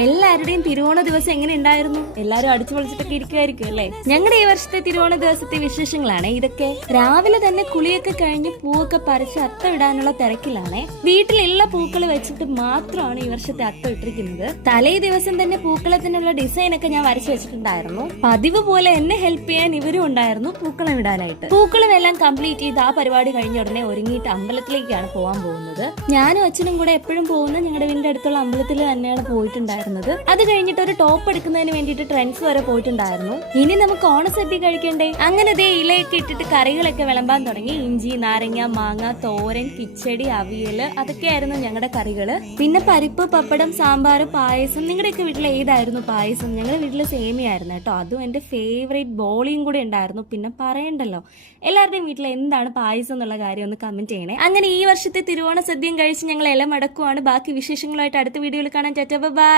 എല്ലാവരുടെയും തിരുവോണ ദിവസം എങ്ങനെ ഉണ്ടായിരുന്നു? എല്ലാരും അടിച്ചു പൊളിച്ചിട്ടൊക്കെ ഇരിക്കുമായിരിക്കും അല്ലേ? ഞങ്ങളുടെ ഈ വർഷത്തെ തിരുവോണ ദിവസത്തെ വിശേഷങ്ങളാണ് ഇതൊക്കെ. രാവിലെ തന്നെ കുളിയൊക്കെ കഴിഞ്ഞ് പൂവൊക്കെ പറിച്ച് അത്തം ഇടാനുള്ള തിരക്കിലാണ്. വീട്ടിലുള്ള പൂക്കൾ വെച്ചിട്ട് മാത്രമാണ് ഈ വർഷത്തെ അത്തം ഇട്ടിരിക്കുന്നത്. തലേ ദിവസം തന്നെ പൂക്കളത്തിനുള്ള ഡിസൈൻ ഒക്കെ ഞാൻ വരച്ചു വെച്ചിട്ടുണ്ടായിരുന്നു. പതിവ് പോലെ എന്നെ ഹെൽപ്പ് ചെയ്യാൻ ഇവരും ഉണ്ടായിരുന്നു പൂക്കളം ഇടാനായിട്ട്. പൂക്കളം എല്ലാം കംപ്ലീറ്റ് ചെയ്ത് ആ പരിപാടി കഴിഞ്ഞ ഉടനെ ഒരുങ്ങിയിട്ട് അമ്പലത്തിലേക്കാണ് പോകാൻ പോകുന്നത്. ഞാനും അച്ഛനും കൂടെ എപ്പോഴും പോകുന്നത് ഞങ്ങളുടെ വീടിന്റെ അടുത്തുള്ള അമ്പലത്തിൽ തന്നെയാണ് പോയിട്ടുണ്ടായിരുന്നത്. അത് കഴിഞ്ഞിട്ട് ഒരു ടോപ്പ് എടുക്കുന്നതിന് വേണ്ടിയിട്ട് ട്രെൻഡ്സ് വരെ പോയിട്ടുണ്ടായിരുന്നു. ഇനി നമുക്ക് ഓണസദ്യ കഴിക്കണ്ടേ? അങ്ങനെ ദേ ഇലയൊക്കെ ഇട്ടിട്ട് കറികളൊക്കെ വിളമ്പാൻ തുടങ്ങി. ഇഞ്ചി, നാരങ്ങ, മാങ്ങ, തോരൻ, കിച്ചടി, അവിയല്, അതൊക്കെയായിരുന്നു ഞങ്ങളുടെ കറികള്. പിന്നെ പരിപ്പ്, പപ്പടം, സാമ്പാർ, പായസം. നിങ്ങളുടെയൊക്കെ വീട്ടിൽ ഏതായിരുന്നു പായസം? ഞങ്ങളുടെ വീട്ടില് സേമിയായിരുന്നു കേട്ടോ. അതും എന്റെ ഫേവറേറ്റ് ബോളിയും കൂടെ ഉണ്ടായിരുന്നു. പിന്നെ പറയണ്ടല്ലോ, എല്ലാവരുടെയും വീട്ടിൽ എന്താണ് പായസം എന്നുള്ള കാര്യം ഒന്ന് കമന്റ് ചെയ്യണേ. അങ്ങനെ ഈ വർഷത്തെ തിരുവോണ സദ്യയും കഴിച്ച് ഞങ്ങൾ ഇല മടക്കുവാണ്. ബാക്കി വിശേഷങ്ങളുമായിട്ട് അടുത്ത വീഡിയോയിൽ കാണാൻ. Tata bye.